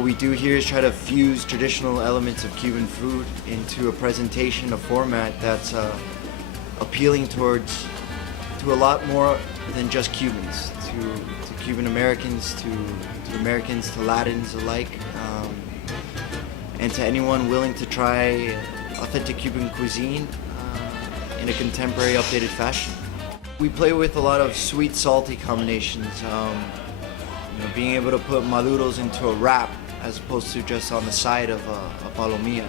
What we do here is try to fuse traditional elements of Cuban food into a presentation, a format that's appealing to a lot more than just Cubans, to Cuban Americans, to Americans, to Latins alike, and to anyone willing to try authentic Cuban cuisine in a contemporary, updated fashion. We play with a lot of sweet, salty combinations. Being able to put maduros into a wrap as opposed to just on the side of a palomilla.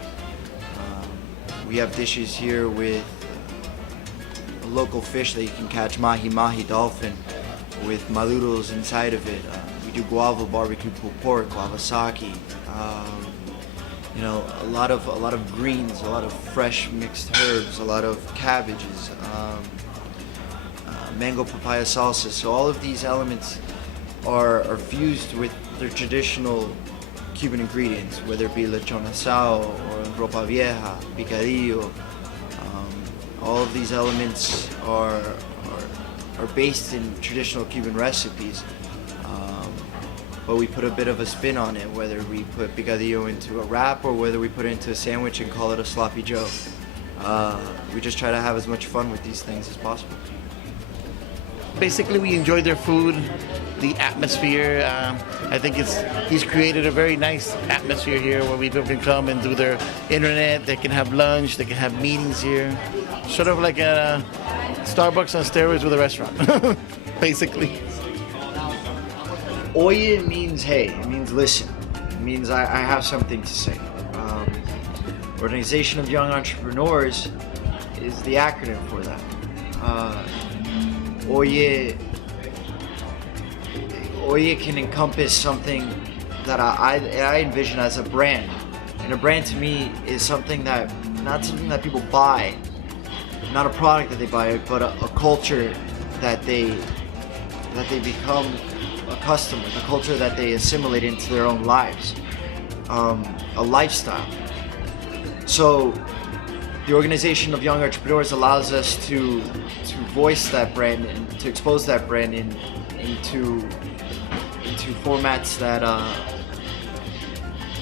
We have dishes here with a local fish that you can catch, mahi dolphin, with maduros inside of it. We do guava barbecue pulled pork, guavasaki. A lot of greens, a lot of fresh mixed herbs, a lot of cabbages, mango papaya salsa. So all of these elements are fused with their traditional Cuban ingredients, whether it be lechon asado or ropa vieja, picadillo. All of these elements are based in traditional Cuban recipes, but we put a bit of a spin on it, whether we put picadillo into a wrap or whether we put it into a sandwich and call it a sloppy joe. We just try to have as much fun with these things as possible. Basically, we enjoy their food, the atmosphere. I think he's created a very nice atmosphere here where people can come and do their internet, they can have lunch, they can have meetings here. Sort of like a Starbucks on steroids with a restaurant, basically. OYE means hey, it means listen. It means I have something to say. Organization of Young Entrepreneurs is the acronym for that. OYE can encompass something that I envision as a brand. And a brand to me is not something that people buy, not a product that they buy, but a culture that they become accustomed with, a culture that they assimilate into their own lives, a lifestyle. So the Organization of Young Entrepreneurs allows us to voice that brand and to expose that brand into formats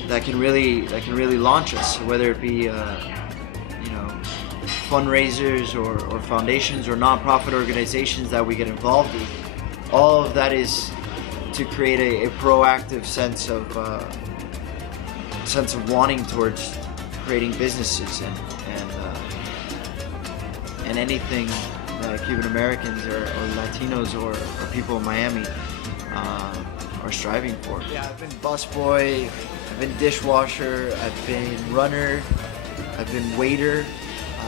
that can really launch us, whether it be fundraisers or foundations or nonprofit organizations that we get involved in. All of that is to create a proactive sense of wanting towards creating businesses and anything that Cuban Americans or Latinos or people in Miami are striving for. Yeah, I've been busboy, I've been dishwasher, I've been runner, I've been waiter,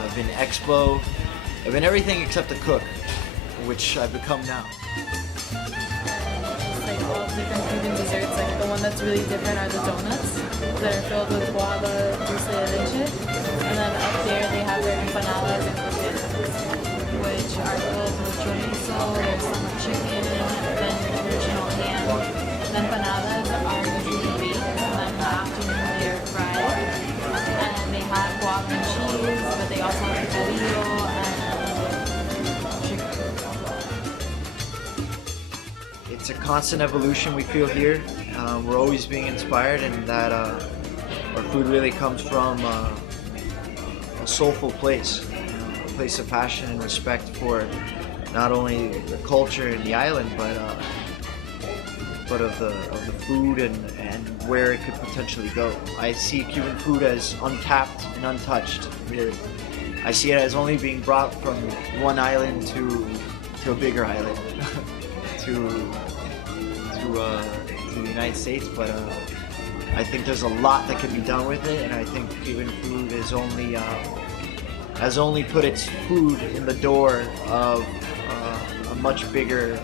I've been expo, I've been everything except a cook, which I've become now. Like all different Cuban desserts, like the one that's really different are the donuts that are filled with guava, dulce de leche, and then up there they have their empanadas and croquetas, which are filled with chorizo, there's some chicken, then original ham. The empanadas are usually baked, and then in the afternoon they're fried, and they have guava and cheese, but they also have picadillo and chicken as well. It's a constant evolution we feel here. We're always being inspired, and that our food really comes from a soulful place, a place of passion and respect for not only the culture and the island, but of the food and where it could potentially go. I see Cuban food as untapped and untouched. Really, I see it as only being brought from one island to a bigger island, to the United States, but I think there's a lot that can be done with it, and I think Cuban food has only put its food in the door of a much bigger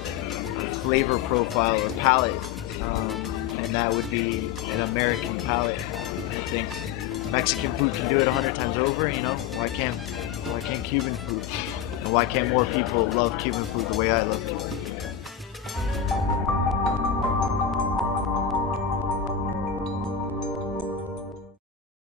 flavor profile or palate, and that would be an American palate. I think Mexican food can do it 100 times over. Why can't Cuban food? And why can't more people love Cuban food the way I love Cuban food?